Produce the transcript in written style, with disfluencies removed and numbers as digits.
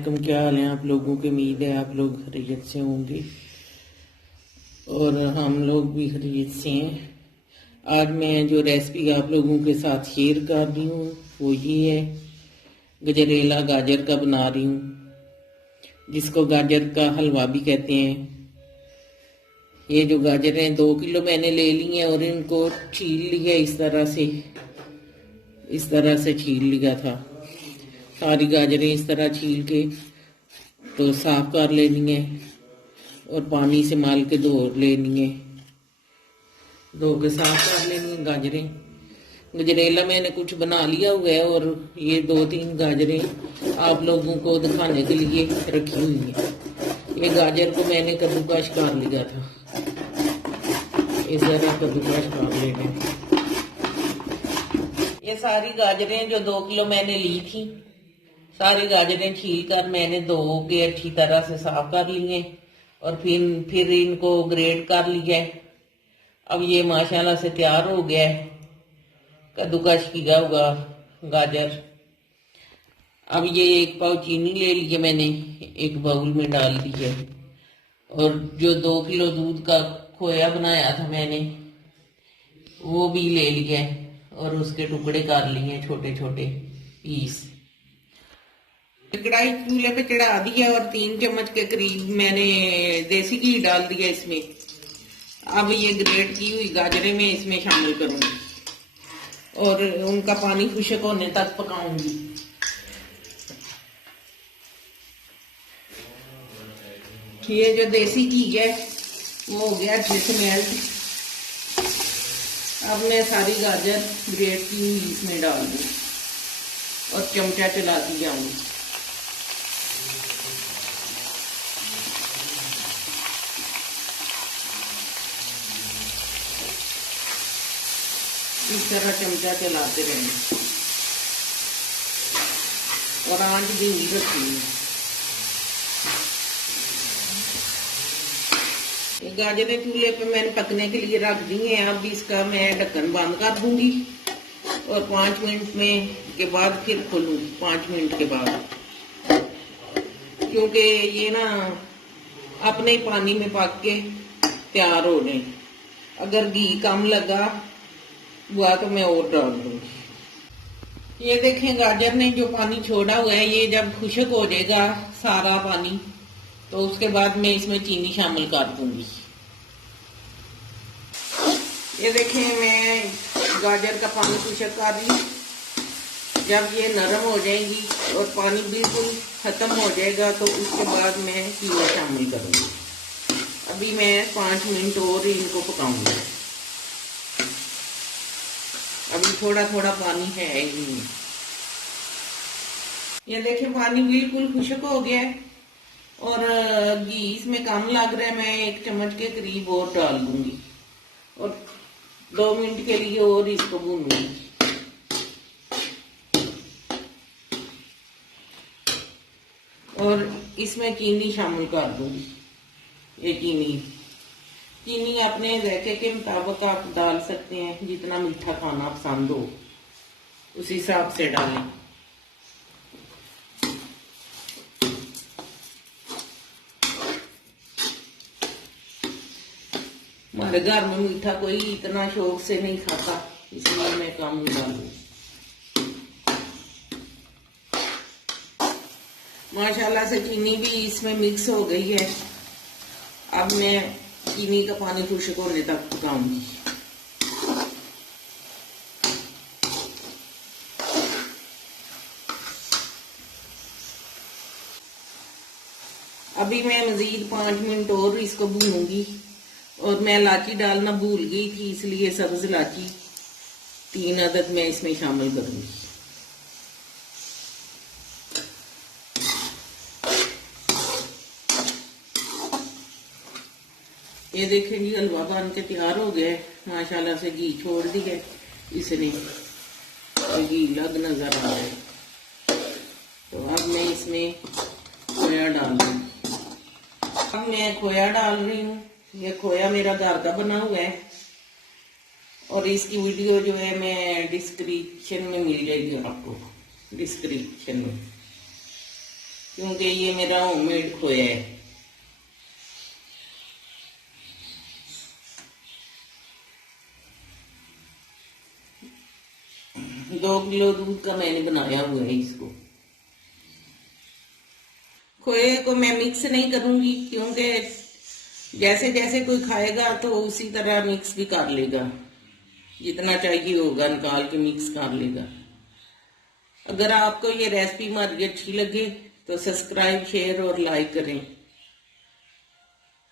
वालेकुम। क्या हाल है आप लोगों की? उम्मीद है आप लोग खैरियत से होंगे और हम लोग भी खैरियत से हैं। आज मैं जो रेसिपी आप लोगों के साथ शेयर कर रही हूँ वो ये है, गजरेला गाजर का बना रही हूँ, जिसको गाजर का हलवा भी कहते हैं। ये जो गाजर हैं 2 किलो मैंने ले ली हैं और इनको छील लिया इस तरह से छील लिया था। सारी गाजरें इस तरह छील के तो साफ कर लेनी है और पानी से माल के धो लेनी है, धो के साफ कर लेनी है गाजरें। गजरेला मैंने कुछ बना लिया हुआ है और ये 2-3 गाजरें आप लोगों को दिखाने के लिए रखी हुई है। ये गाजर को मैंने कद्दूकश कर लिया था, इस तरह कद्दूकश कर लेना। ये सारी गाजरें जो 2 किलो मैंने ली थी, सारी गाजरें छील कर मैंने धो के अच्छी तरह से साफ कर लिए और फिर इनको ग्रेट कर लिया है। अब ये माशाल्लाह से तैयार हो गया है कद्दूकश किया हुआ गाजर। अब ये 1 पाव चीनी ले लिए मैंने, एक बाउल में डाल दी है और जो 2 किलो दूध का खोया बनाया था मैंने वो भी ले लिया है और उसके टुकड़े कर लिए छोटे छोटे पीस। कढ़ाई चूल्हे पे चढ़ा दिया और 3 चम्मच के करीब मैंने देसी घी डाल दिया इसमें। अब ये ग्रेट की हुई गाजरें मैं इसमें शामिल करूंगी और उनका पानी खुश्क होने तक पकाऊंगी। ये जो देसी घी है वो हो गया अच्छे से मेल्ट। अब मैं सारी गाजर ग्रेट की हुई इसमें डाल दूँ और चमचा चलाती जाऊंगी। इस तरह चमचा चलाते रहेंगे और आंच धीमी रखनी है। गाजरें चूल्हे पे मैंने पकने के लिए रख दी हैं। अब इसका मैं ढक्कन बंद कर दूंगी और 5 मिनट में के बाद फिर खोलूंगी। 5 मिनट के बाद, क्योंकि ये ना अपने पानी में पक के तैयार हो गए। अगर घी कम लगा हुआ तो मैं और डाल दूंगी। ये देखें गाजर ने जो पानी छोड़ा हुआ है, ये जब खुश्क हो जाएगा सारा पानी तो उसके बाद मैं इसमें चीनी शामिल कर दूंगी। ये देखें मैं गाजर का पानी खुश्क कर ली। जब ये नरम हो जाएगी और पानी बिल्कुल खत्म हो जाएगा तो उसके बाद मैं चीनी शामिल करूंगी। अभी मैं 5 मिनट और इनको पकाऊंगी। अभी थोड़ा थोड़ा पानी है इनमें। ये देखें पानी बिल्कुल खुश्क हो गया है और घी इसमें कम लग रहा है। मैं 1 चम्मच के करीब और डाल दूंगी और 2 मिनट के लिए और इसको भूनूंगी। और इसमें चीनी शामिल कर दूंगी। ये चीनी अपने जायके के मुताबिक आप डाल सकते हैं, जितना मीठा खाना पसंद हो उस हिसाब से डालें। हमारे घर में मीठा कोई इतना शौक से नहीं खाता, इसलिए मैं कम डालूं। माशाल्लाह से चीनी भी इसमें मिक्स हो गई है। अब मैं चीनी का पानी खुश्क होने तक पकाऊंगी। अभी मैं मजीद 5 मिनट और इसको भूनूंगी और मैं इलायची डालना भूल गई थी, इसलिए सब्ज इलायची 3 अदद मैं इसमें शामिल करूंगी। ये देखें जी हलवा बन के तैयार हो गया है। माशाल्लाह से घी छोड़ दिया इसने, घी लग नजर आ रहा है। तो अब मैं इसमें खोया डाल दूंगी। अब मैं खोया डाल रही हूँ। ये खोया मेरा घर का बना हुआ है और इसकी वीडियो जो है मैं डिस्क्रिप्शन में मिल जाएगी आपको, डिस्क्रिप्शन में। क्योंकि ये मेरा होममेड खोया है। दो किलो दूध का मैंने बनाया हुआ है इसको। खोए को मैं मिक्स नहीं करूंगी, क्योंकि जैसे जैसे कोई खाएगा तो उसी तरह मिक्स भी कर लेगा, जितना चाहिए होगा निकाल के मिक्स कर लेगा। अगर आपको ये रेसिपी हमारी अच्छी लगे तो सब्सक्राइब, शेयर और लाइक करें।